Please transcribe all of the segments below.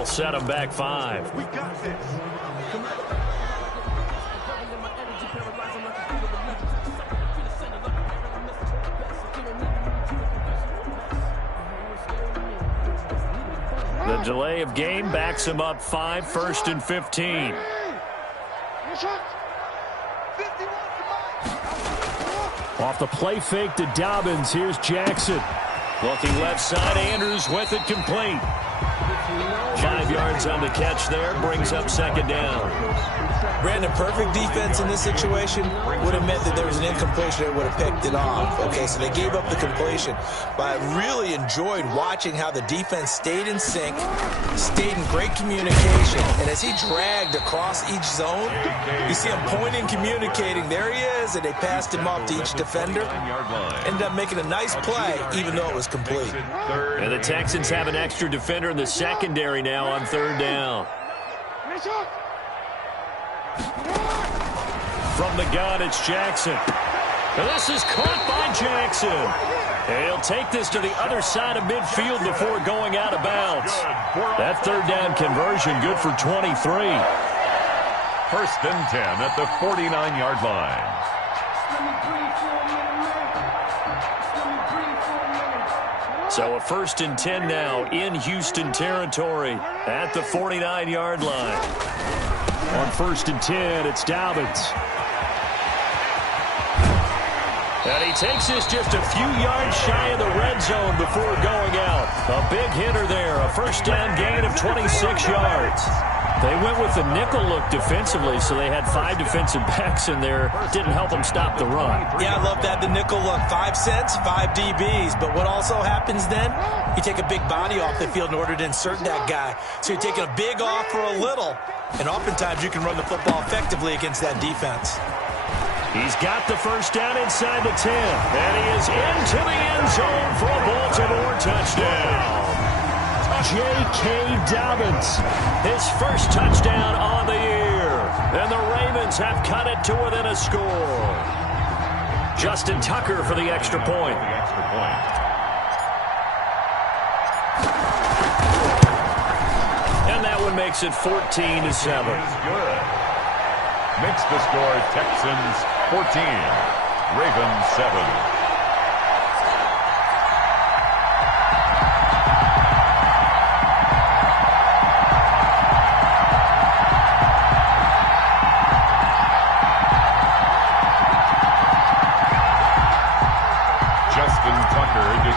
That'll set them back 5. We got this. The delay of game backs him up 5, 1st and 15. Off the play fake to Dobbins. Here's Jackson. Looking left side. Andrews with it complete. 5 yards on the catch there. Brings up 2nd down. Brandon, perfect defense in this situation would have meant that there was an incompletion that would have picked it off. Okay, so they gave up the completion. But I really enjoyed watching how the defense stayed in sync, stayed in great communication. And as he dragged across each zone, you see him pointing, communicating. There he is, and they passed him off to each defender. Ended up making a nice play, even though it was complete. And the Texans have an extra defender in the secondary now on 3rd down. From the gun, it's Jackson. And this is caught by Jackson. He'll take this to the other side of midfield before going out of bounds. That 3rd down conversion good for 23. 1st and 10 at the 49-yard line. So a 1st and 10 now in Houston territory at the 49-yard line. On 1st and 10, it's Dobbins. And he takes this just a few yards shy of the red zone before going out. A big hitter there, a 1st down gain of 26 yards. They went with the nickel look defensively, so they had 5 defensive backs in there. Didn't help them stop the run. Yeah, I love that, the nickel look. 5 cents, 5 DBs. But what also happens then, you take a big body off the field in order to insert that guy. So you're taking a big off for a little. And oftentimes you can run the football effectively against that defense. He's got the 1st down inside the 10. And he is into the end zone for a Baltimore touchdown. J.K. Dobbins, his 1st touchdown on the year. And the Ravens have cut it to within a score. Justin Tucker for the extra point. And that one makes it 14-7. Good. Makes the score Texans 14, Ravens 7.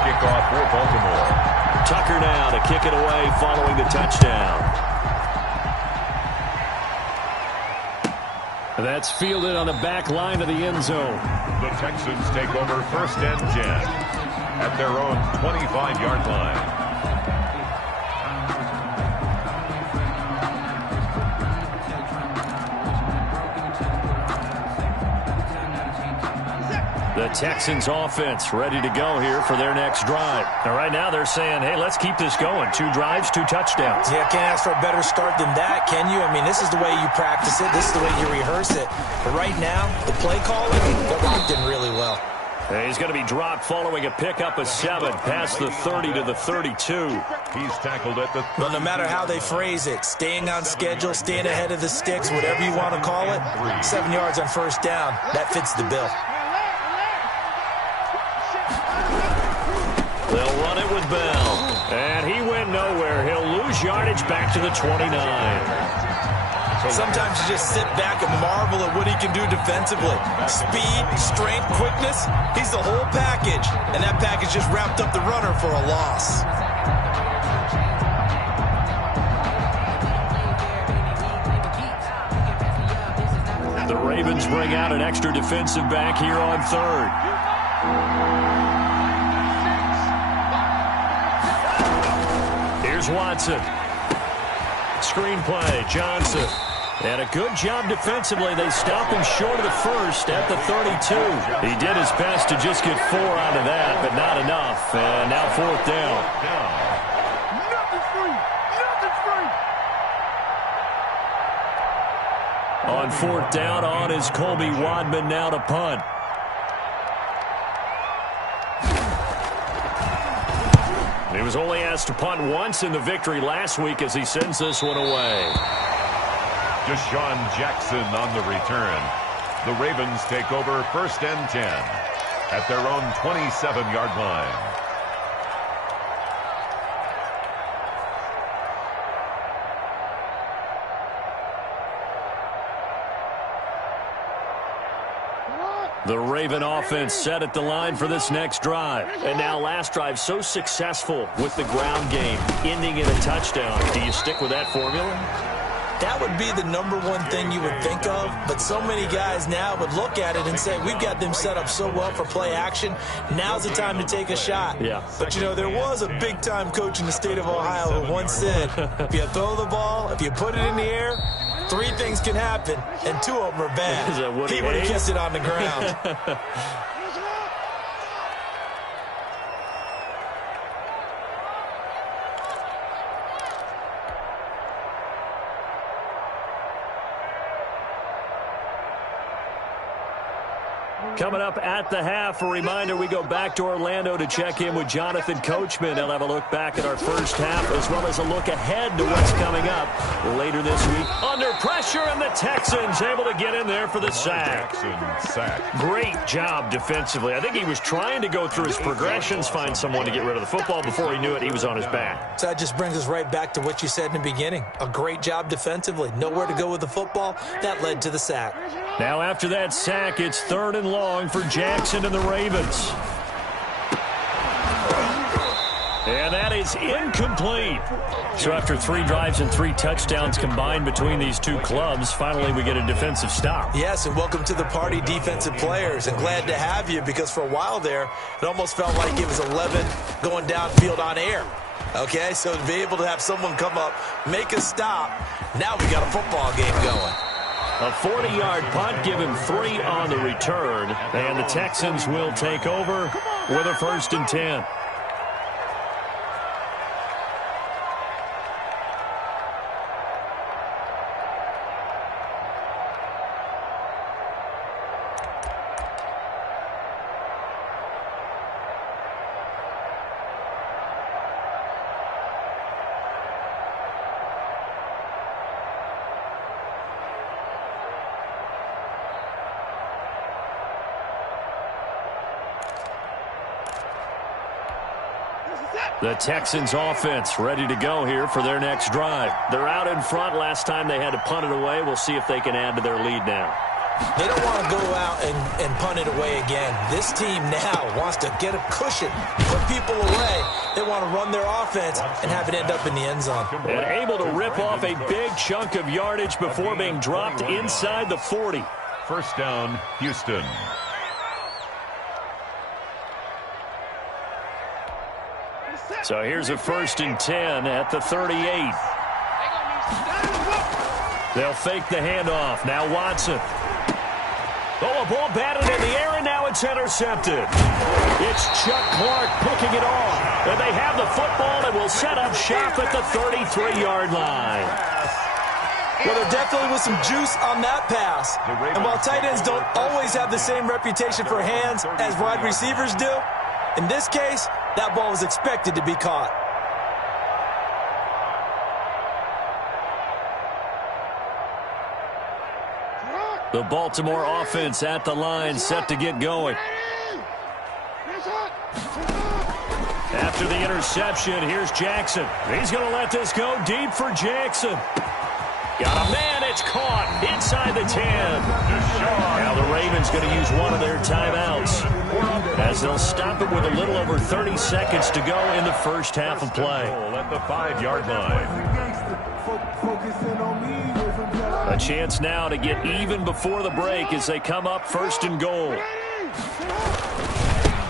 Kick off for Baltimore. Tucker now to kick it away following the touchdown. That's fielded on the back line of the end zone. The Texans take over 1st and 10 at their own 25-yard line. The Texans offense ready to go here for their next drive. And right now they're saying, hey, let's keep this going. 2 drives, 2 touchdowns. Yeah, can't ask for a better start than that, can you? I mean, this is the way you practice it. This is the way you rehearse it. But right now, the play calling got locked in really well. And he's going to be dropped following a pickup of 7 past the 30 to the 32. He's tackled at the... Well, no matter how they phrase it, staying on schedule, staying ahead of the sticks, whatever you want to call it, 7 yards on 1st down, that fits the bill. They'll run it with Bell. And he went nowhere. He'll lose yardage back to the 29. Sometimes you just sit back and marvel at what he can do defensively. Speed, strength, quickness, he's the whole package. And that package just wrapped up the runner for a loss. The Ravens bring out an extra defensive back here on 3rd. Here's Watson. Screen play, Johnson. And a good job defensively. They stop him short of the 1st at the 32. He did his best to just get 4 out of that, but not enough. And now 4th down. On 4th down, on is Colby Wadman now to punt. He was only asked to punt once in the victory last week as he sends this one away. Deshaun Jackson on the return. The Ravens take over 1st and 10 at their own 27-yard line. The Raven offense set at the line for this next drive. And now last drive so successful with the ground game, ending in a touchdown. Do you stick with that formula? That would be the number one thing you would think of, but so many guys now would look at it and say, we've got them set up so well for play action. Now's the time to take a shot. Yeah. But, you know, there was a big-time coach in the state of Ohio who once said, if you throw the ball, if you put it in the air, 3 things can happen, and 2 of them are bad. He would have kept it on the ground. Coming up at the half, a reminder, we go back to Orlando to check in with Jonathan Coachman. He'll have a look back at our first half as well as a look ahead to what's coming up later this week. Under pressure, and the Texans able to get in there for the sack. Great job defensively. I think he was trying to go through his progressions, find someone to get rid of the football. Before he knew it, he was on his back. So that just brings us right back to what you said in the beginning. A great job defensively. Nowhere to go with the football. That led to the sack. Now after that sack, it's 3rd and long for Jackson and the Ravens. And that is incomplete. So after 3 drives and 3 touchdowns combined between these two clubs, finally we get a defensive stop. Yes, and welcome to the party, defensive players. And glad to have you, because for a while there, it almost felt like it was 11 going downfield on air. Okay, so to be able to have someone come up, make a stop, now we got a football game going. A 40-yard punt, give him 3 on the return, and the Texans will take over with a 1st and 10. The Texans offense ready to go here for their next drive. They're out in front. Last time they had to punt it away. We'll see if they can add to their lead now. They don't want to go out and punt it away again. This team now wants to get a cushion, put people away. They want to run their offense and have it end up in the end zone. And able to rip off a big chunk of yardage before being dropped inside the 40. 1st down, Houston. So here's a 1st and 10 at the 38. They'll fake the handoff. Now Watson. Oh, a ball batted in the air, and now it's intercepted. It's Chuck Clark picking it off. And they have the football and will set up shop at the 33-yard line. Well, there definitely was some juice on that pass. And while tight ends don't always have the same reputation for hands as wide receivers do, in this case, that ball was expected to be caught. The Baltimore offense at the line, set to get going. After the interception, here's Jackson. He's going to let this go deep for Jackson. Got a man, it's caught inside the 10. Now the Ravens going to use one of their timeouts as they'll stop it with a little over 30 seconds to go in the first half of play. At the 5-yard line. A chance now to get even before the break as they come up 1st and goal.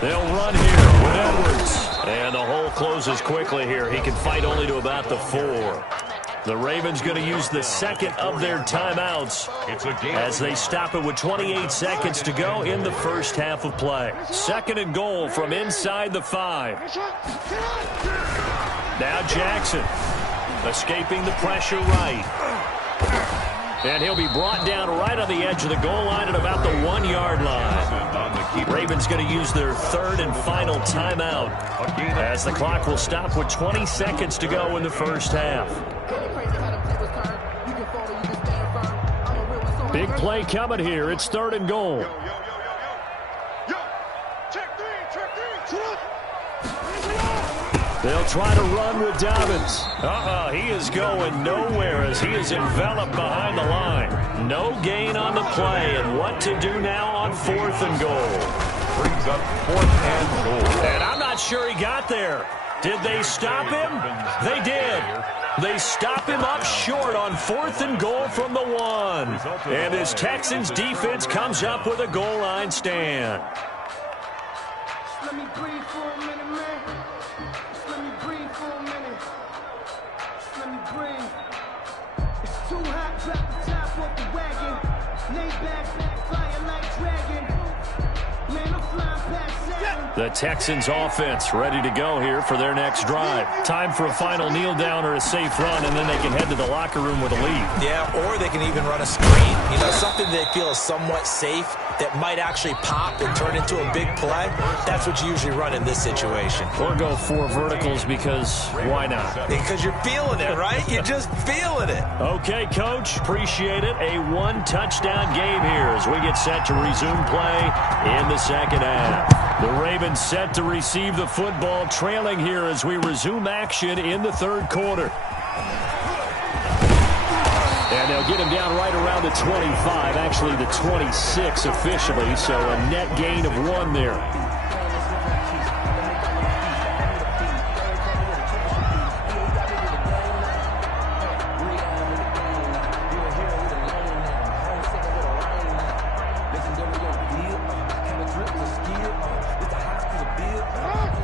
They'll run here with Edwards. And the hole closes quickly here. He can fight only to about the 4. The Ravens going to use the second of their timeouts as they stop it with 28 seconds to go in the first half of play. 2nd and goal from inside the 5. Now Jackson escaping the pressure right. And he'll be brought down right on the edge of the goal line at about the 1-yard line. Ravens going to use their third and final timeout as the clock will stop with 20 seconds to go in the first half. Big play coming here. It's third and goal. They'll try to run with Dobbins. He is going nowhere as he is enveloped behind the line. No gain on the play, and what to do now on fourth and goal. Brings up fourth and goal. And I'm not sure he got there. Did they stop him? They did. They stop him up short on fourth and goal from the one. And his Texans defense comes up with a goal line stand. Let me breathe for a minute, man. Let me breathe for a minute. Let me breathe. It's too hot, drop the top off the wagon. Lay back, flying like dragon. Man, I'm flying past Saturn. The Texans offense ready to go here for their next drive. Time for a final kneel down or a safe run, and then they can head to the locker room with a lead. Yeah, or they can even run a screen. You know, something they feel is somewhat safe that might actually pop and turn into a big play. That's what you usually run in this situation. Or go four verticals because why not? Because you're feeling it, right? You're just feeling it. Okay, Coach. Appreciate it. A one-touchdown game here as we get set to resume play in the second half. The Ravens set to receive the football, trailing here as we resume action in the third quarter. And they'll get him down right around the 25, actually the 26 officially, so a net gain of 1 there.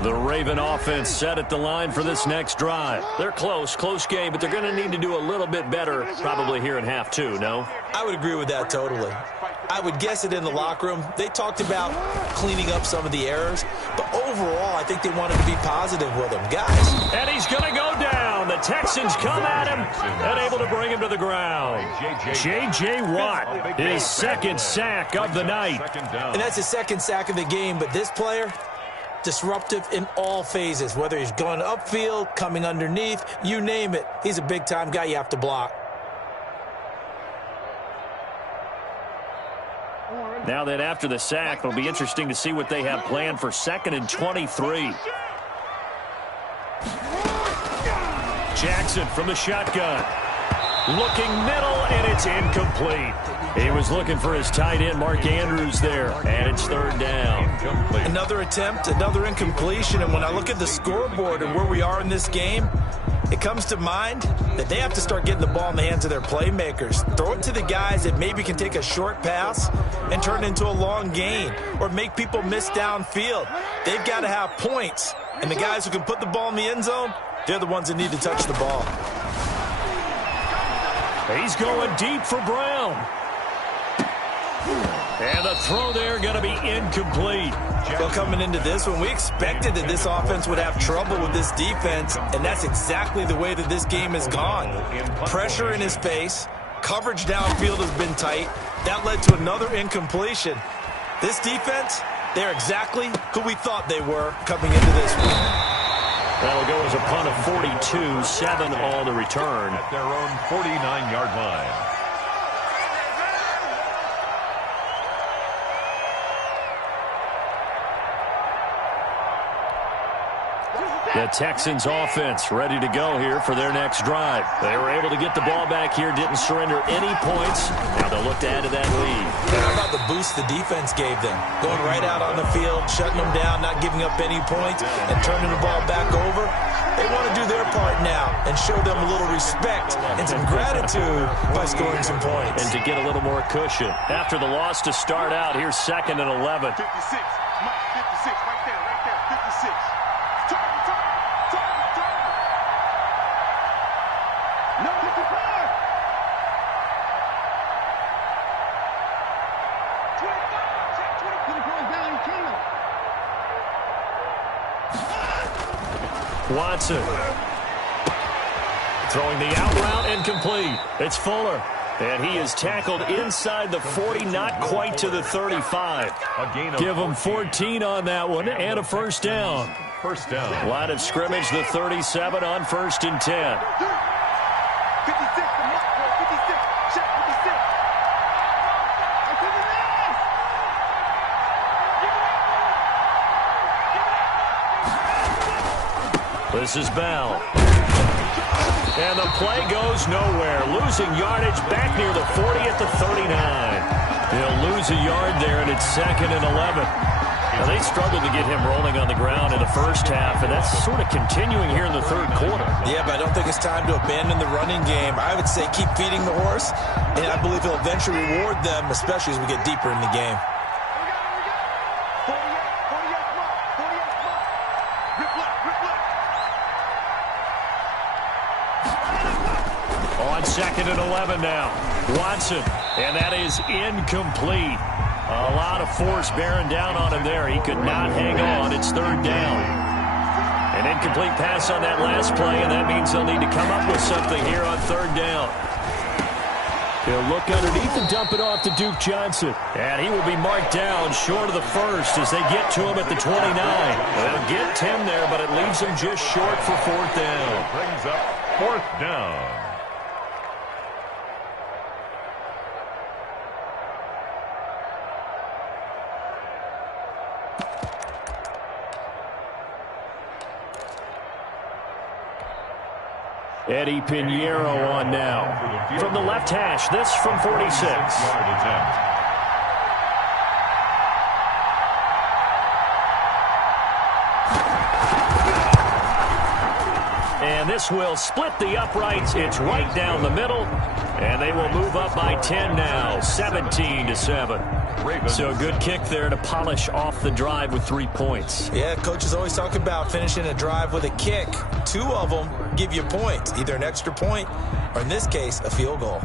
The Raven offense set at the line for this next drive. They're close game, but they're going to need to do a little bit better probably here in half two, no? I would agree with that totally. I would guess it in the locker room. They talked about cleaning up some of the errors, but overall, I think they wanted to be positive with him. Guys. And he's going to go down. The Texans come at him and able to bring him to the ground. J.J. Watt, his second sack of the night. And that's his second sack of the game, but this player, disruptive in all phases, whether he's going upfield, coming underneath, you name it. He's a big-time guy you have to block. Now that after the sack, it'll be interesting to see what they have planned for 2nd and 23. Jackson from the shotgun. Looking middle, and it's incomplete. He was looking for his tight end, Mark Andrews, there, and it's third down. Another attempt, another incompletion, and when I look at the scoreboard and where we are in this game, it comes to mind that they have to start getting the ball in the hands of their playmakers. Throw it to the guys that maybe can take a short pass and turn it into a long gain or make people miss downfield. They've got to have points, and the guys who can put the ball in the end zone, they're the ones that need to touch the ball. He's going deep for Brown. And the throw there going to be incomplete. Well, coming into this one, we expected that this offense would have trouble with this defense, and that's exactly the way that this game has gone. Pressure in his face, coverage downfield has been tight. That led to another incompletion. This defense, they're exactly who we thought they were coming into this one. That'll go as a punt of 42, 7 on the return. At their own 49-yard line. The Texans offense ready to go here for their next drive. They were able to get the ball back here, didn't surrender any points. Now they'll look to add to that lead. How about the boost the defense gave them? Going right out on the field, shutting them down, not giving up any points, and turning the ball back over. They want to do their part now and show them a little respect and some gratitude by scoring some points. And to get a little more cushion. After the loss to start out, here's 2nd and 11. 56, Mike, 56, right there, 56. No, 55. 25. Check 20. Put it down and kill him. Watson. Throwing the out route incomplete. It's Fuller. And he is tackled inside the 40, not quite to the 35. Give him 14 on that one and a first down. First down. Line of scrimmage, the 37 on 1st and 10. 56, the mark, 56, shot 56. I said it is. This is Bell. And the play goes nowhere. Losing yardage back near the 40 at the 39. He'll lose a yard there, and it's 2nd and 11. Now, they struggled to get him rolling on the ground in the first half, and that's sort of continuing here in the third quarter. Yeah, but I don't think it's time to abandon the running game. I would say keep feeding the horse, and I believe he'll eventually reward them, especially as we get deeper in the game. 48 mark, 48 mark. Rip left, rip left. On 2nd and 11 now. Watson, and that is incomplete. A lot of force bearing down on him there. He could not hang on. It's 3rd down. An incomplete pass on that last play, and that means they'll need to come up with something here on 3rd down. He'll look underneath and dump it off to Duke Johnson. And he will be marked down short of the first as they get to him at the 29. They'll get 10 there, but it leaves him just short for 4th down. Brings up 4th down. Eddie Pinheiro on now. From the left hash, this from 46. Yard attempt. And this will split the uprights. It's right down the middle. And they will move up by 10 now, 17-7. So a good kick there to polish off the drive with 3 points. Yeah, coaches always talk about finishing a drive with a kick. 2 of them give you points, either an extra point or, in this case, a field goal.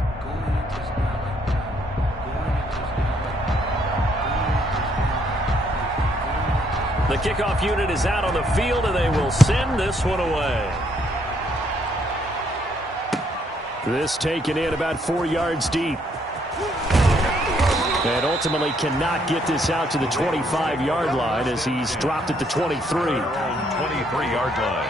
The kickoff unit is out on the field, and they will send this one away. This taken in about 4 yards deep. And ultimately cannot get this out to the 25-yard line as he's dropped at the 23. 23-yard line.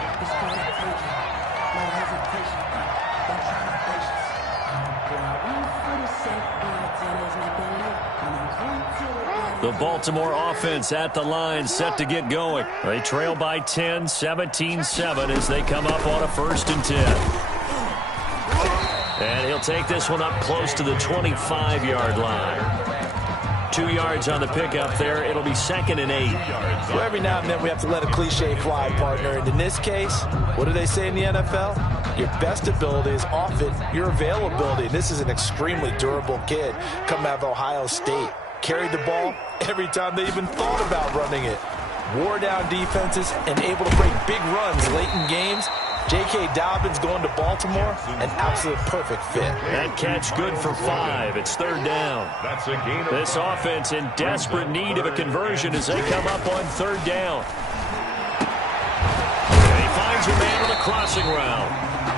The Baltimore offense at the line, set to get going. They trail by 10, 17-7 as they come up on a 1st and 10. And he'll take this one up close to the 25-yard line. 2 yards on the pickup there. It'll be 2nd and 8. Well, every now and then we have to let a cliche fly, partner. And in this case, what do they say in the NFL? Your best ability is often your availability. This is an extremely durable kid coming out of Ohio State. Carried the ball every time they even thought about running it. Wore down defenses and able to break big runs late in games. J.K. Dobbins going to Baltimore, an absolute perfect fit. That catch good for 5. It's 3rd down. That's a gain of This offense in desperate need of a conversion as they come up on 3rd down. And he finds a man on the crossing route.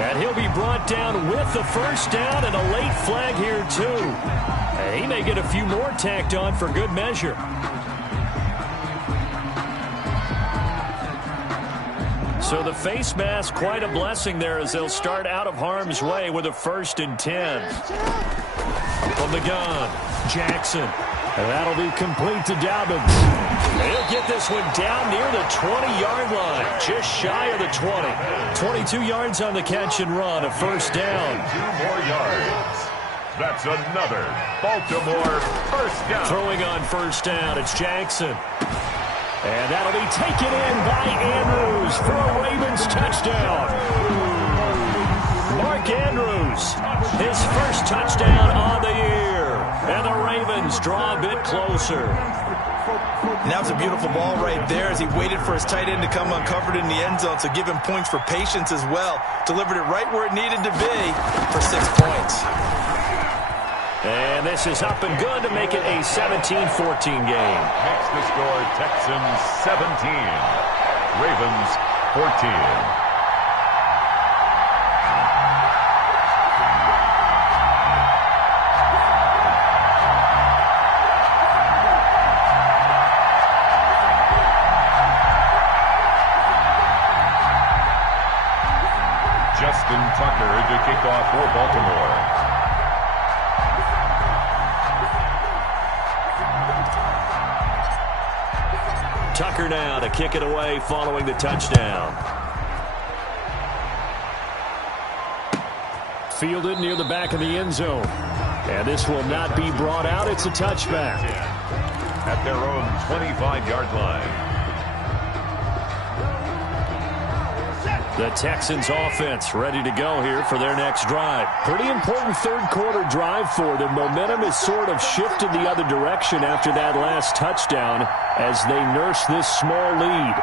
And he'll be brought down with the 1st down and a late flag here too. And he may get a few more tacked on for good measure. So the face mask, quite a blessing there as they'll start out of harm's way with a 1st and 10. From the gun, Jackson. And that'll be complete to Dobbins. He'll get this one down near the 20-yard line, just shy of the 20. 22 yards on the catch and run, a 1st down. 2 more yards. That's another Baltimore 1st down. Throwing on 1st down, it's Jackson. And that'll be taken in by Andrews for a Ravens touchdown. Mark Andrews, his 1st touchdown on the year. And the Ravens draw a bit closer. And that was a beautiful ball right there as he waited for his tight end to come uncovered in the end zone, so give him points for patience as well. Delivered it right where it needed to be for 6 points. And this is up and good to make it a 17-14 game. Makes the score Texans 17, Ravens 14. Justin Tucker to kick off for Baltimore. Tucker now to kick it away following the touchdown. Fielded near the back of the end zone. And this will not be brought out. It's a touchback. At their own 25-yard line. The Texans offense ready to go here for their next drive. Pretty important third quarter drive for them. Momentum has sort of shifted the other direction after that last touchdown as they nurse this small lead.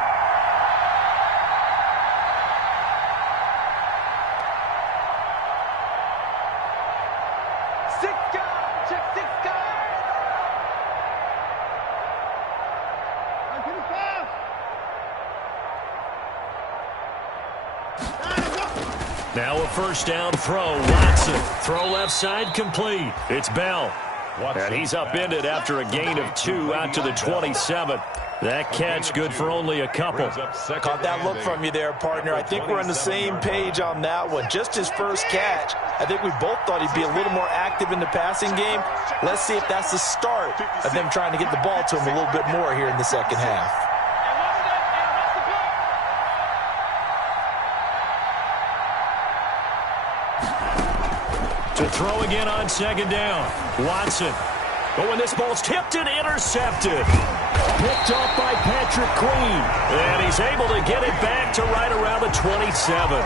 Now a first down throw. Watson. Throw left side complete. It's Bell. And he's upended after a gain of 2 out to the 27. That catch good for only a couple. Caught that look from you there, partner. I think we're on the same page on that one. Just his first catch. I think we both thought he'd be a little more active in the passing game. Let's see if that's the start of them trying to get the ball to him a little bit more here in the second half. To throw again on second down. Watson. But when this ball's tipped and intercepted. Picked off by Patrick Queen. And he's able to get it back to right around the 27.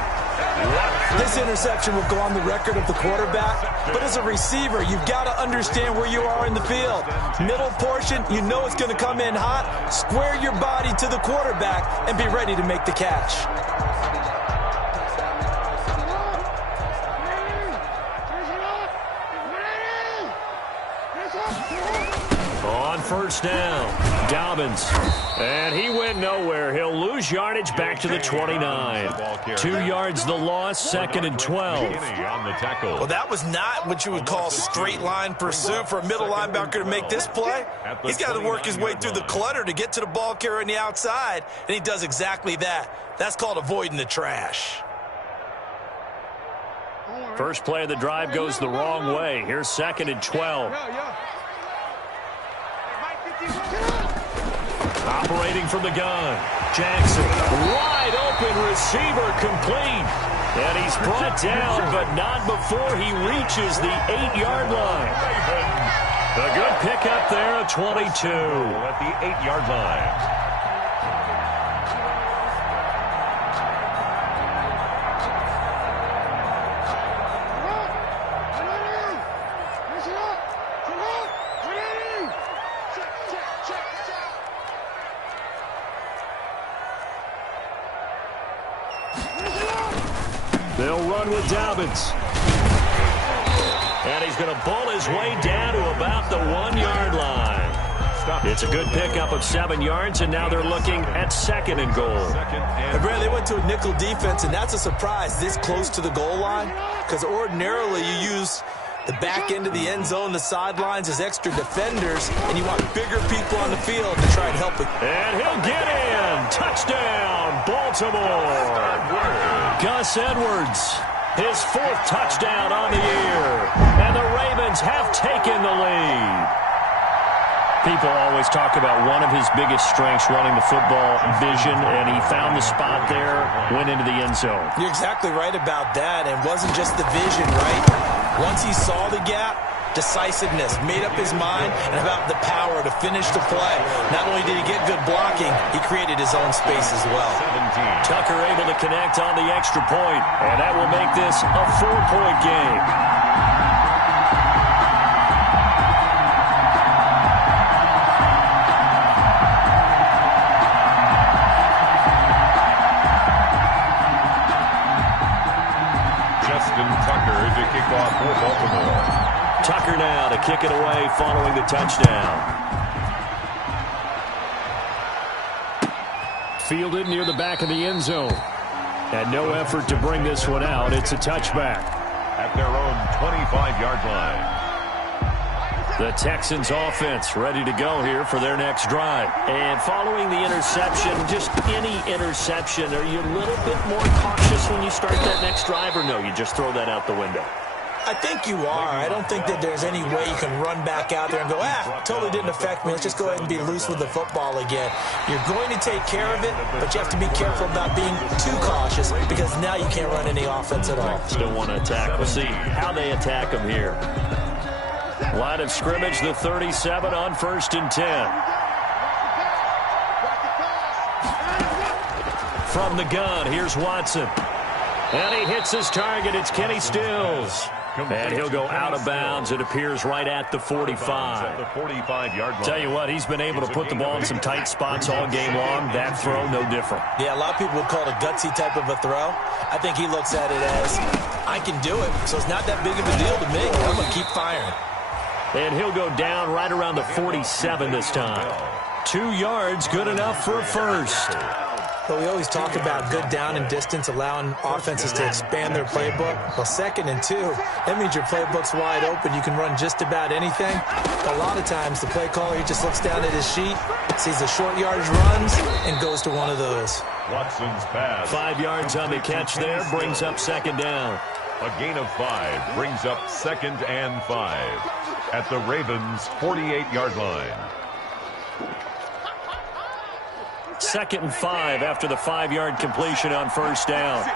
This interception will go on the record of the quarterback. But as a receiver, you've got to understand where you are in the field. Middle portion, you know it's going to come in hot. Square your body to the quarterback and be ready to make the catch. First down, Dobbins, and he went nowhere. He'll lose yardage back to the 29. 2 yards the loss, 2nd and 12. Well, that was not what you would call straight line pursuit for a middle linebacker to make this play. He's got to work his way through the clutter to get to the ball carrier on the outside, and he does exactly that. That's called avoiding the trash. First play of the drive goes the wrong way. Here's 2nd and 12. Operating from the gun. Jackson, wide open receiver complete. And he's brought down, but not before he reaches the 8-yard line. A good pickup there at 22. At the 8-yard line. They'll run with Dobbins. And he's going to bull his way down to about the 1-yard line. It's a good pickup of 7 yards, and now they're looking at 2nd and goal. And Brad, they went to a nickel defense, and that's a surprise this close to the goal line, because ordinarily you use the back end of the end zone, the sidelines as extra defenders, and you want bigger people on the field to try and help it. And he'll get in. Touchdown, Baltimore. Gus Edwards, his 4th touchdown on the year. And the Ravens have taken the lead. People always talk about one of his biggest strengths running the football, vision, and he found the spot there, went into the end zone. You're exactly right about that, and it wasn't just the vision, right? Once he saw the gap, decisiveness, made up his mind, and about the power to finish the play. Not only did he get good blocking, he created his own space as well. 17. Tucker able to connect on the extra point, and that will make this a 4-point game. Justin Tucker to kick off for Baltimore. Tucker now to kick it away following the touchdown. Fielded near the back of the end zone. And no effort to bring this one out. It's a touchback. At their own 25-yard line. The Texans offense ready to go here for their next drive. And following the interception, just any interception, are you a little bit more cautious when you start that next drive, or no, you just throw that out the window? I think you are. I don't think that there's any way you can run back out there and go, totally didn't affect me. Let's just go ahead and be loose with the football again. You're going to take care of it, but you have to be careful about being too cautious because now you can't run any offense at all. Still want to attack. We'll see how they attack them here. Line of scrimmage, the 37 on 1st and 10. From the gun, here's Watson. And he hits his target. It's Kenny Stills. And he'll go out of bounds. It appears right at the 45. The 45-yard line. Tell you what, he's been able to put the ball in some tight spots all game long. That throw, no different. Yeah, a lot of people would call it a gutsy type of a throw. I think he looks at it as, I can do it, so it's not that big of a deal to me. I'm going to keep firing. And he'll go down right around the 47 this time. 2 yards, good enough for a first. But we always talk about good down and distance, allowing offenses to expand their playbook. Well, 2nd and 2, that means your playbook's wide open. You can run just about anything. A lot of times, the play caller, he just looks down at his sheet, sees the short yardage runs, and goes to one of those. Watson's pass. 5 yards on the catch there, brings up 2nd down. A gain of 5 brings up 2nd and 5 at the Ravens' 48-yard line. 2nd and 5 after the 5-yard completion on 1st down.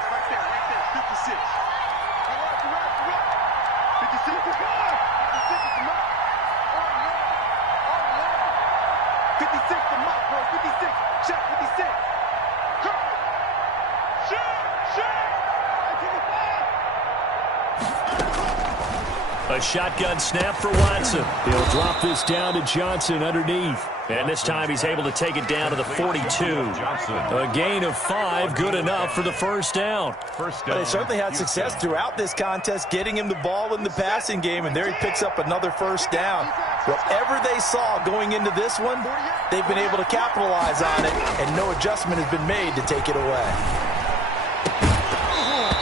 A shotgun snap for Watson. He'll drop this down to Johnson underneath. And this time he's able to take it down to the 42. A gain of 5, good enough for the 1st down. But they certainly had success throughout this contest, getting him the ball in the passing game, and there he picks up another 1st down. Whatever they saw going into this one, they've been able to capitalize on it, and no adjustment has been made to take it away.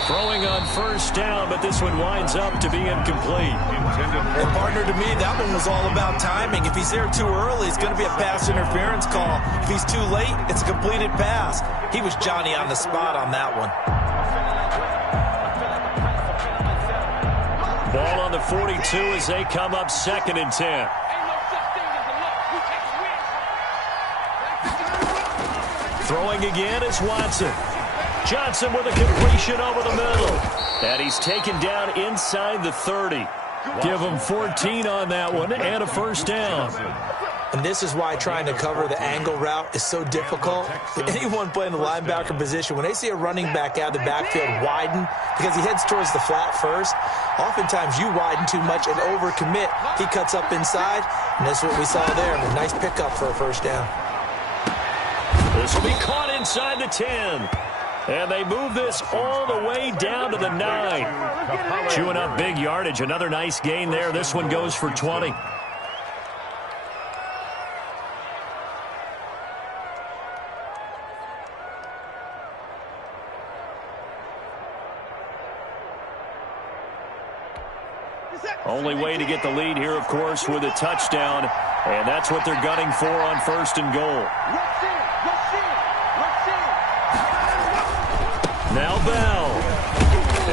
Throwing on 1st down, but this one winds up to be incomplete. And partner, to me, that one was all about timing. If he's there too early, it's going to be a pass interference call. If he's too late, it's a completed pass. He was Johnny on the spot on that one. Ball on the 42 as they come up 2nd and 10. Throwing again is Watson. Johnson with a completion over the middle. And he's taken down inside the 30. Give him 14 on that one and a 1st down. And this is why trying to cover the angle route is so difficult. Anyone playing the linebacker position, when they see a running back out of the backfield widen, because he heads towards the flat first, oftentimes you widen too much and overcommit. He cuts up inside, and that's what we saw there. A nice pickup for a 1st down. This will be caught inside the 10. And they move this all the way down to the 9. Chewing up big yardage. Another nice gain there. This one goes for 20. Only way to get the lead here, of course, with a touchdown. And that's what they're gunning for on 1st and goal. Now Bell.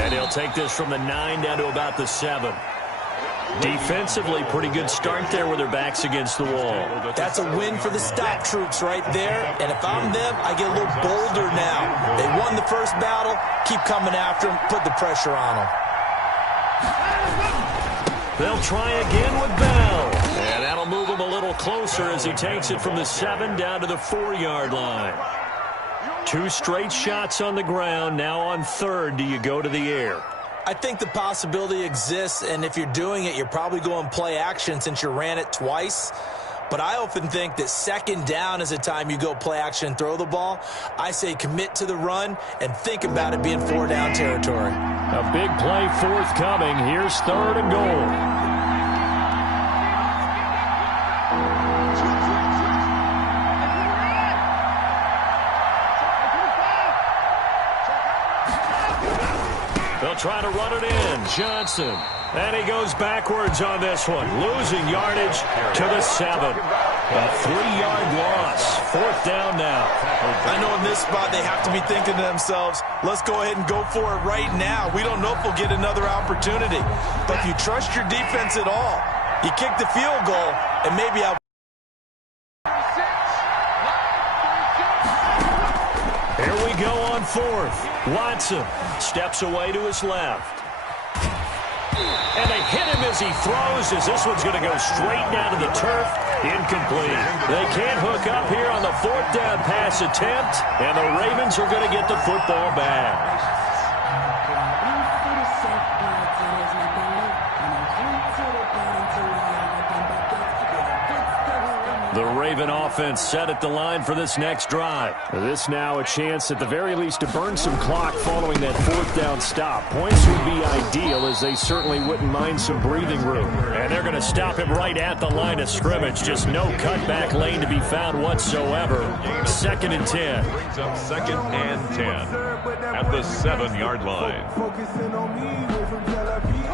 And he'll take this from the 9 down to about the 7. Defensively, pretty good start there with their backs against the wall. That's a win for the stop troops right there. And if I'm them, I get a little bolder now. They won the first battle. Keep coming after them. Put the pressure on them. They'll try again with Bell. And that'll move him a little closer as he takes it from the 7 down to the 4-yard line. 2 straight shots on the ground. Now on 3rd, do you go to the air? I think the possibility exists, and if you're doing it, you're probably going play action since you ran it twice. But I often think that 2nd down is the time you go play action and throw the ball. I say commit to the run and think about it being 4-down territory. A big play forthcoming. Here's 3rd and goal. They'll try to run it in. Johnson. And he goes backwards on this one, losing yardage to the 7. A 3-yard loss. 4th down now. I know in this spot they have to be thinking to themselves, let's go ahead and go for it right now. We don't know if we'll get another opportunity. But if you trust your defense at all, you kick the field goal and maybe have. Here we go on 4th. Watson steps away to his left. And they hit him as he throws, as this one's going to go straight down to the turf. Incomplete. They can't hook up here on the 4th down pass attempt, and the Ravens are going to get the football back. The Raven offense set at the line for this next drive. This now a chance at the very least to burn some clock following that 4th down stop. Points would be ideal, as they certainly wouldn't mind some breathing room. And they're going to stop him right at the line of scrimmage. Just no cutback lane to be found whatsoever. 2nd and 10. Brings up 2nd and 10 at the 7-yard line.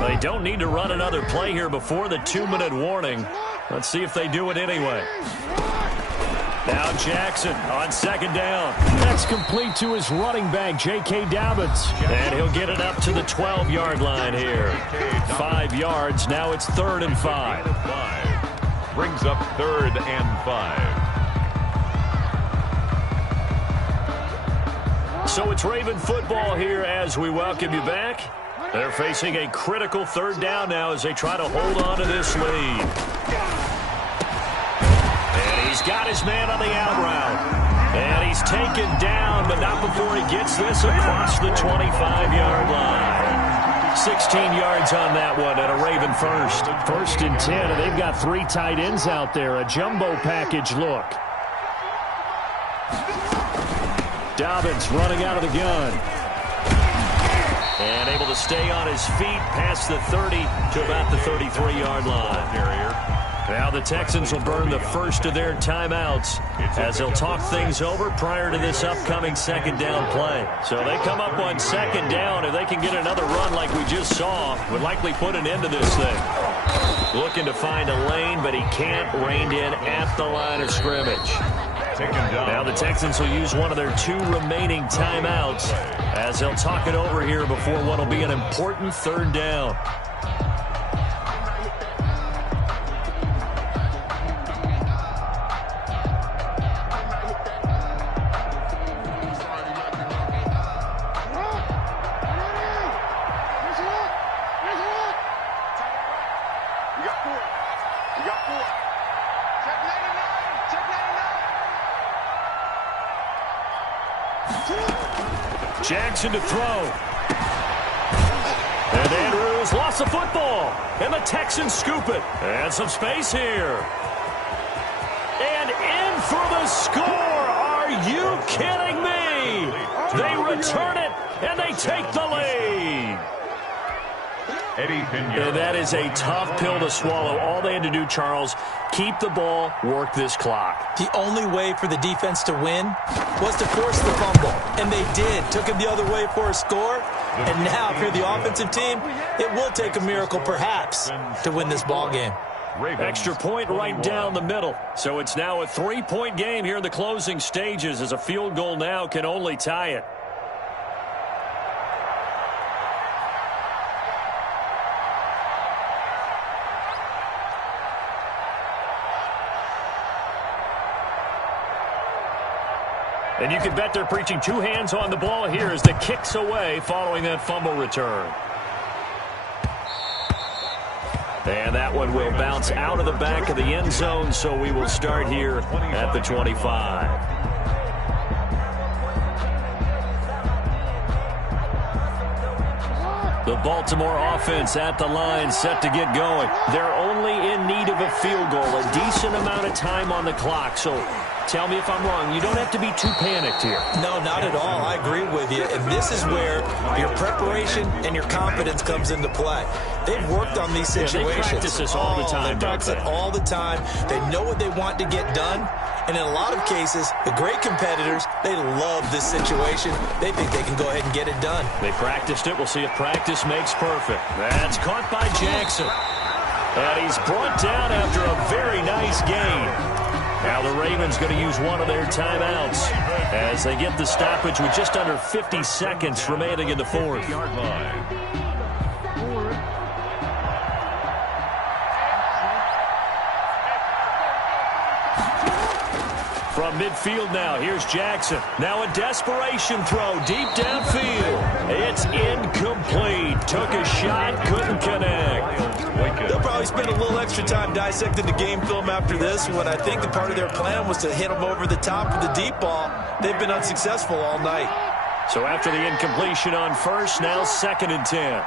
They don't need to run another play here before the 2-minute warning. Let's see if they do it anyway. Now Jackson on 2nd down. That's complete to his running back, J.K. Dobbins. And he'll get it up to the 12-yard line here. 5 yards. Now it's 3rd and 5. Brings up 3rd and 5. So it's Raven football here as we welcome you back. They're facing a critical 3rd down now as they try to hold on to this lead. And he's got his man on the out route. And he's taken down, but not before he gets this across the 25-yard line. 16 yards on that one and a Raven first. 1st and 10, and they've got 3 tight ends out there. A jumbo package look. Dobbins running out of the gun. And able to stay on his feet past the 30 to about the 33-yard line. Now the Texans will burn the first of their timeouts as they'll talk things over prior to this upcoming 2nd down play. So they come up on 2nd down. If they can get another run like we just saw, would likely put an end to this thing. Looking to find a lane, but he can't. Reined in at the line of scrimmage. Now the Texans will use one of their 2 remaining timeouts as they'll talk it over here before what will be an important 3rd down. Jackson to throw. And Andrews lost the football. And the Texans scoop it. And some space here. And in for the score. Are you kidding me? They return it, and they take the lead. And that is a tough pill to swallow. All they had to do, Charles, keep the ball, work this clock. The only way for the defense to win was to force the fumble. And they did. Took it the other way for a score. And now, if you're the offensive team, it will take a miracle, perhaps, to win this ball game. Extra point right down the middle. So it's now a 3-point game here in the closing stages, as a field goal now can only tie it. And you can bet they're preaching 2 hands on the ball here as the kick's away following that fumble return. And that one will bounce out of the back of the end zone, so we will start here at the 25. The Baltimore offense at the line, set to get going. They're only in need of a field goal, a decent amount of time on the clock, so Tell me if I'm wrong. You don't have to be too panicked here. No, not at all. I agree with you. And this is where your preparation and your confidence comes into play. They've worked on these situations. They practice this all the time. They practice it all the time. They know what they want to get done. And in a lot of cases, the great competitors, they love this situation. They think they can go ahead and get it done. They practiced it. We'll see if practice makes perfect. That's caught by Jackson. And he's brought down after a very nice game. Now the Ravens going to use one of their timeouts as they get the stoppage with just under 50 seconds remaining in the fourth. From midfield now, here's Jackson. Now a desperation throw deep downfield. It's incomplete. Took a shot, couldn't connect. They'll probably spend a little extra time dissecting the game film after this when I think a part of their plan was to hit them over the top with the deep ball. They've been unsuccessful all night. So after the incompletion on first, now 2nd and 10.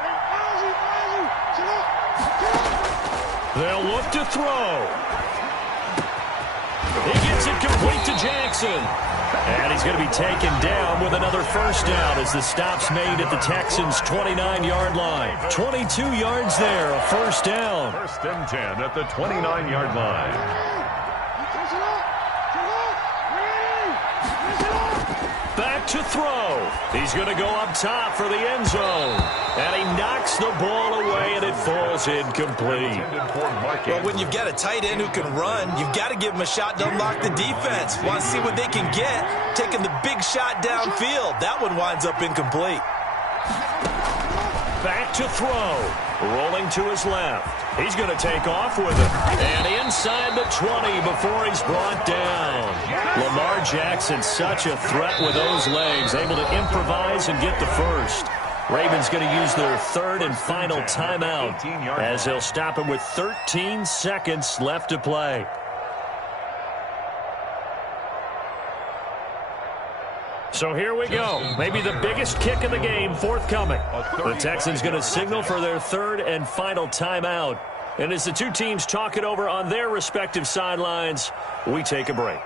They'll look to throw. He gets it complete to Jackson. And he's going to be taken down with another first down as the stop's made at the Texans' 29-yard line. 22 yards there, a first down. 1st and 10 at the 29-yard line. Back to throw. He's going to go up top for the end zone. And he knocks the ball away, and it falls incomplete. Well, when you've got a tight end who can run, you've got to give him a shot to unlock the defense. Want to see what they can get, taking the big shot downfield. That one winds up incomplete. Back to throw. Rolling to his left. He's going to take off with it. And inside the 20 before he's brought down. Lamar Jackson, such a threat with those legs. Able to improvise and get the first. Ravens going to use their 3rd and final timeout as they'll stop him with 13 seconds left to play. So here we go. Maybe the biggest kick of the game forthcoming. The Texans going to signal for their 3rd and final timeout. And as the two teams talk it over on their respective sidelines, we take a break.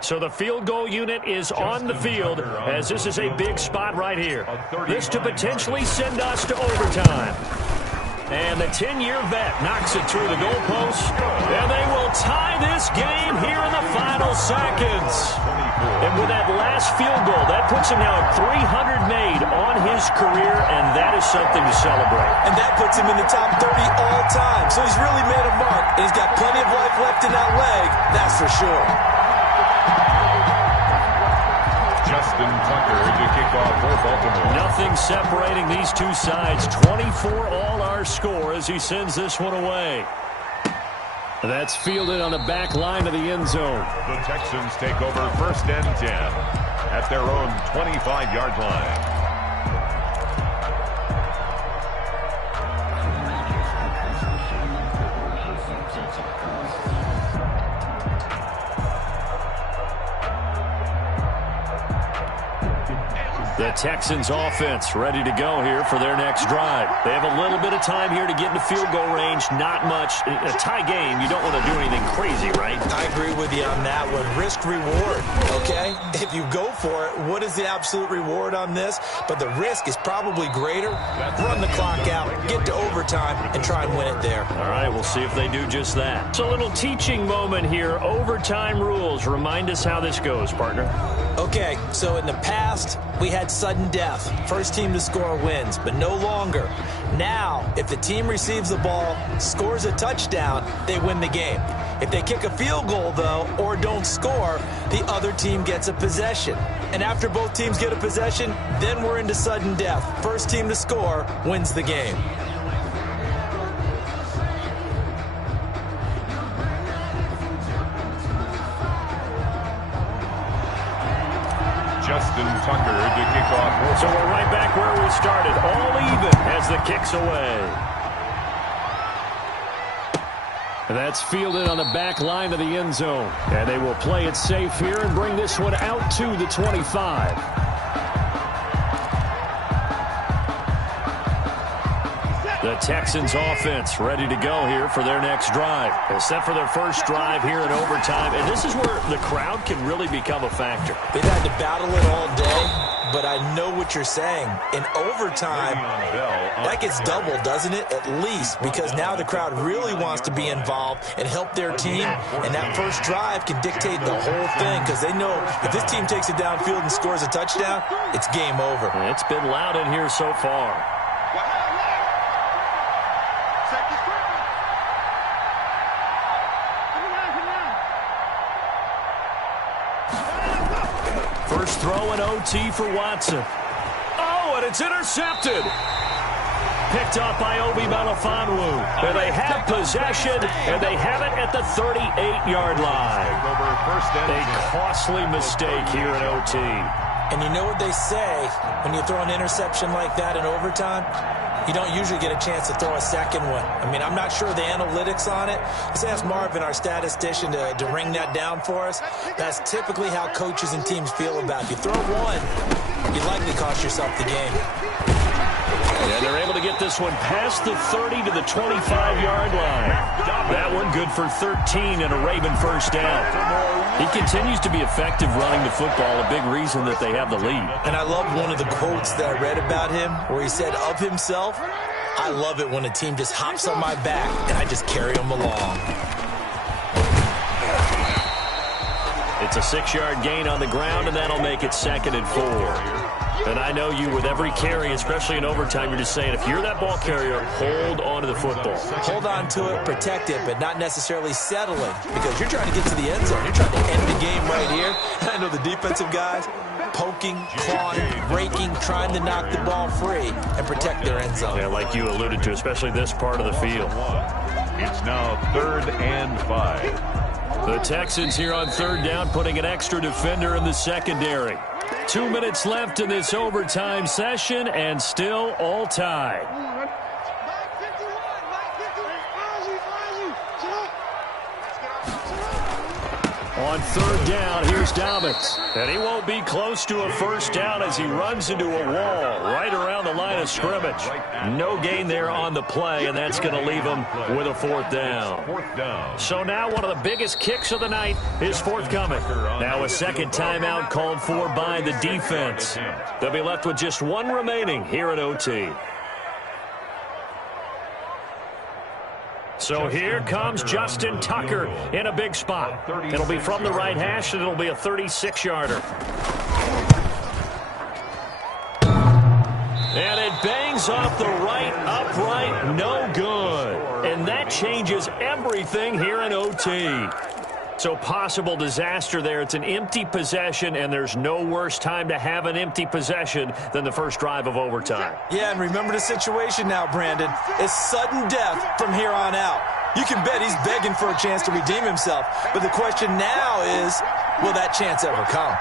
So the field goal unit is on the field as this is a big spot right here. This to potentially send us to overtime. And the 10-year vet knocks it through the goalpost. And they will tie this game here in the final seconds. And with that last field goal, that puts him now at 300 made on his career, and that is something to celebrate. And that puts him in the top 30 all time. So he's really made a mark, and he's got plenty of life left in that leg, that's for sure. Justin Tucker to kick off for Baltimore. Nothing separating these two sides. 24 all our score as he sends this one away. That's fielded on the back line of the end zone. The Texans take over 1st and 10 at their own 25-yard line. The Texans offense ready to go here for their next drive. They have a little bit of time here to get into field goal range. Not much. A tie game, you don't want to do anything crazy, right? I agree with you on that one. Risk reward, okay? If you go for it, what is the absolute reward on this? But the risk is probably greater. Run the clock out, get to overtime, and try and win it there. All right, we'll see if they do just that. It's a little teaching moment here. Overtime rules. Remind us how this goes, partner. Okay, so in the past, we had sudden death. First team to score wins, but no longer. Now, if the team receives the ball, scores a touchdown, they win the game. If they kick a field goal, though, or don't score, the other team gets a possession. And after both teams get a possession, then we're into sudden death. First team to score wins the game. Justin Tucker to kick off. So we're right back where we started. All even as the kick's away. That's fielded on the back line of the end zone. And they will play it safe here and bring this one out to the 25. The Texans offense ready to go here for their next drive. They're set for their first drive here in overtime, and this is where the crowd can really become a factor. They've had to battle it all day, but I know what you're saying. In overtime, that gets doubled, doesn't it? At least, because now the crowd really wants to be involved and help their team, and that first drive can dictate the whole thing because they know if this team takes it downfield and scores a touchdown, it's game over. It's been loud in here so far. First throw in OT for Watson. Oh, and it's intercepted. Picked up by Obi Melifonwu. And they have possession, and they have it at the 38-yard line. A costly mistake here in OT. And you know what they say, when you throw an interception like that in overtime, you don't usually get a chance to throw a second one. I mean, I'm not sure of the analytics on it. Let's ask Marvin, our statistician, to ring that down for us. That's typically how coaches and teams feel about it. You throw one, you likely cost yourself the game. And they're able to get this one past the 30 to the 25-yard line. That one good for 13 and a Raven first down. He continues to be effective running the football, a big reason that they have the lead. And I love one of the quotes that I read about him where he said of himself, I love it when a team just hops on my back and I just carry them along. It's a 6-yard gain on the ground, and that'll make it 2nd and 4. And I know you, with every carry, especially in overtime, you're just saying, if you're that ball carrier, hold on to the football. Hold on to it, protect it, but not necessarily settling, because you're trying to get to the end zone. You're trying to end the game right here. And I know the defensive guys poking, clawing, breaking, trying to knock the ball free and protect their end zone. Yeah, like you alluded to, especially this part of the field. It's now 3rd and 5. The Texans here on 3rd down, putting an extra defender in the secondary. 2 minutes left in this overtime session, and still all tied. On 3rd down, here's Dobbins. And he won't be close to a first down as he runs into a wall right around the line of scrimmage. No gain there on the play, and that's going to leave him with a 4th down. So now one of the biggest kicks of the night is forthcoming. Now a second timeout called for by the defense. They'll be left with just one remaining here at OT. So here comes Justin Tucker in a big spot. It'll be from the right hash, and it'll be a 36-yarder. And it bangs off the right upright, no good. And that changes everything here in OT. So possible disaster there. It's an empty possession, and there's no worse time to have an empty possession than the first drive of overtime. Yeah, and remember the situation now, Brandon. It's sudden death from here on out. You can bet he's begging for a chance to redeem himself. But the question now is, will that chance ever come?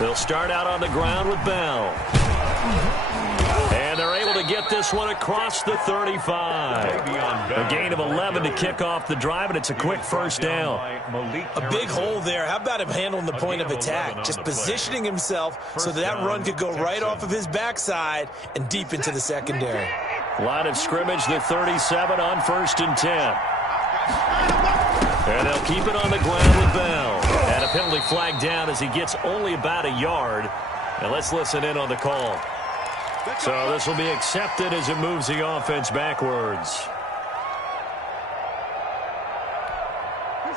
They'll start out on the ground with Bell. And they're able to get this one across the 35. A gain of 11 to kick off the drive, and it's a quick first down. A big hole there. How about him handling the point of attack? Just positioning himself so that run could go right off of his backside and deep into the secondary. Line of scrimmage, the 37 on 1st and 10. And they'll keep it on the ground with Bell. And a penalty flag down as he gets only about a yard. And let's listen in on the call. So this will be accepted as it moves the offense backwards.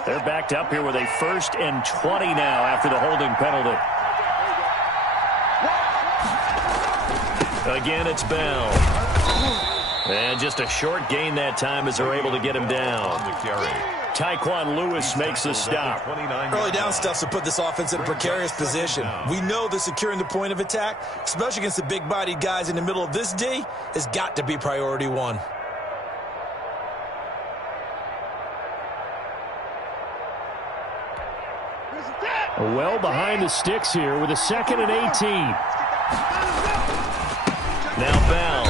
They're backed up here with a 1st and 20 now after the holding penalty. Again, it's Bell. And just a short gain that time as they're able to get him down. Tyquan Lewis makes the stop. Early down stuff to put this offense in a precarious position. We know that securing the point of attack, especially against the big-bodied guys in the middle of this D, has got to be priority one. Well behind the sticks here with a 2nd and 18. Now Bell.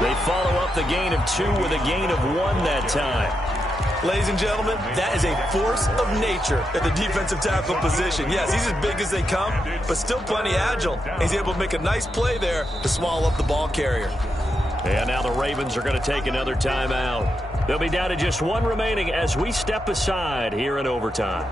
They follow up the gain of 2 with a gain of 1 that time. Ladies and gentlemen, that is a force of nature at the defensive tackle position. Yes, he's as big as they come, but still plenty agile. He's able to make a nice play there to swallow up the ball carrier. And now the Ravens are going to take another timeout. They'll be down to just one remaining as we step aside here in overtime.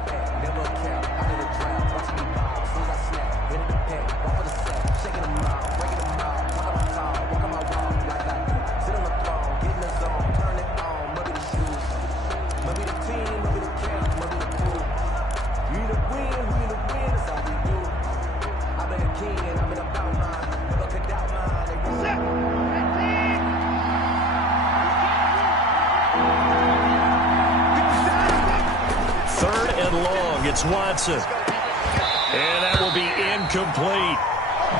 It's Watson. And that will be incomplete.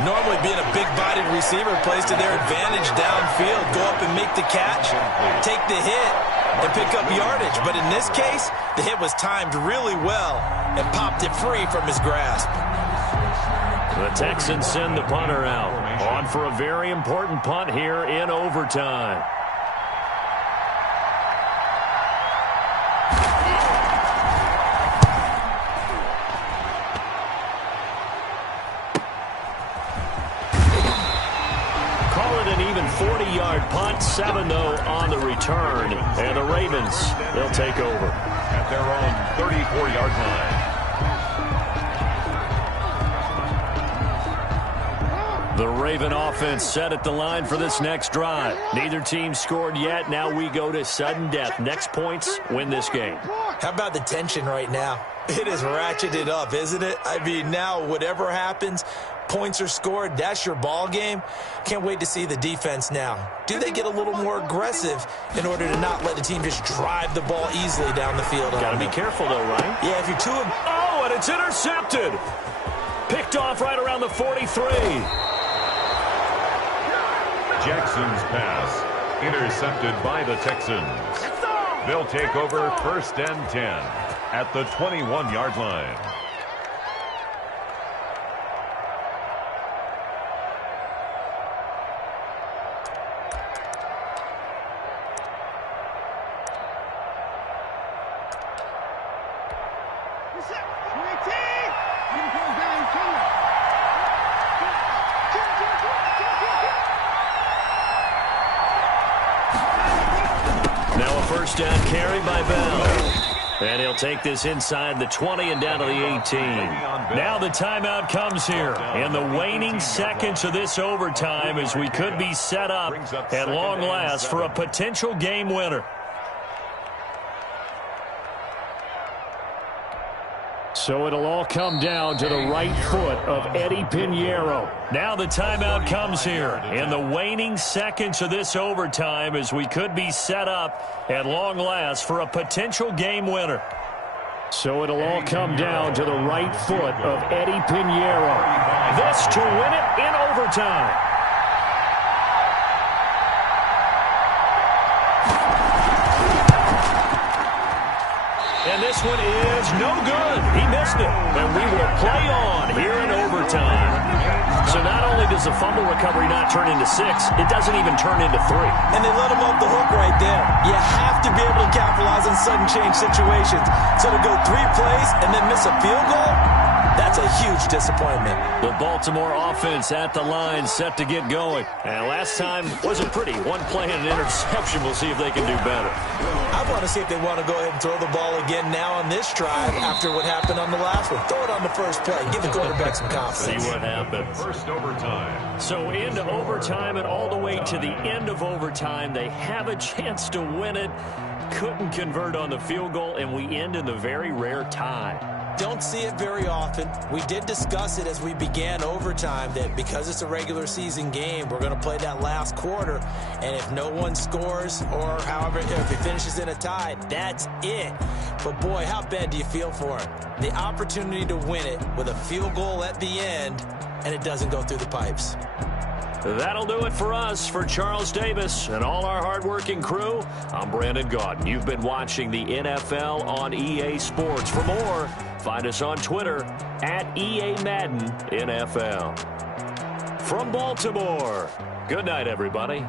Normally being a big-bodied receiver plays to their advantage downfield. Go up and make the catch, take the hit, and pick up yardage. But in this case, the hit was timed really well and popped it free from his grasp. The Texans send the punter out. On for a very important punt here in overtime. Call it an even 40-yard punt, 7 though on the return. And the Ravens, they'll take over at their own 34-yard line. The Raven offense set at the line for this next drive. Neither team scored yet. Now we go to sudden death. Next points win this game. How about the tension right now? It is ratcheted up, isn't it? I mean, now whatever happens, points are scored, that's your ball game. Can't wait to see the defense now. Do they get a little more aggressive in order to not let the team just drive the ball easily down the field? Got to be careful, though, right? Yeah, if you're too... Oh, and it's intercepted. Picked off right around the 43. Jackson's pass intercepted by the Texans. They'll take over 1st and 10 at the 21-yard line. Now a first down carry by Bell. And he'll take this inside the 20 and down to the 18. Now the timeout comes here in the waning seconds of this overtime as we could be set up at long last for a potential game winner. So it'll all come down to the right foot of Eddie Pinheiro. Now the timeout comes here in the waning seconds of this overtime as we could be set up at long last for a potential game winner. So it'll all come down to the right foot of Eddie Pinheiro. This to win it in overtime. And this one is no good. He missed it. And we will play on here in overtime. So not only does the fumble recovery not turn into 6, it doesn't even turn into 3. And they let him off the hook right there. You have to be able to capitalize on sudden change situations. So to go 3 plays and then miss a field goal, that's a huge disappointment. The Baltimore offense at the line set to get going. And last time wasn't pretty. 1 play and an interception. We'll see if they can do better. I want to see if they want to go ahead and throw the ball again now on this drive after what happened on the last one. Throw it on the first play. Give the quarterback some confidence. See what happens. First overtime. So into overtime and all the way to the end of overtime. They have a chance to win it. Couldn't convert on the field goal, and we end in the very rare tie. Don't see it very often. We did discuss it as we began overtime that because it's a regular season game, we're going to play that last quarter. And if no one scores or however, if it finishes in a tie, that's it. But boy, how bad do you feel for it? The opportunity to win it with a field goal at the end, and it doesn't go through the pipes. That'll do it for us. For Charles Davis and all our hardworking crew, I'm Brandon Gaudin. You've been watching the NFL on EA Sports. For more, find us on Twitter at EA Madden NFL. From Baltimore, good night, everybody.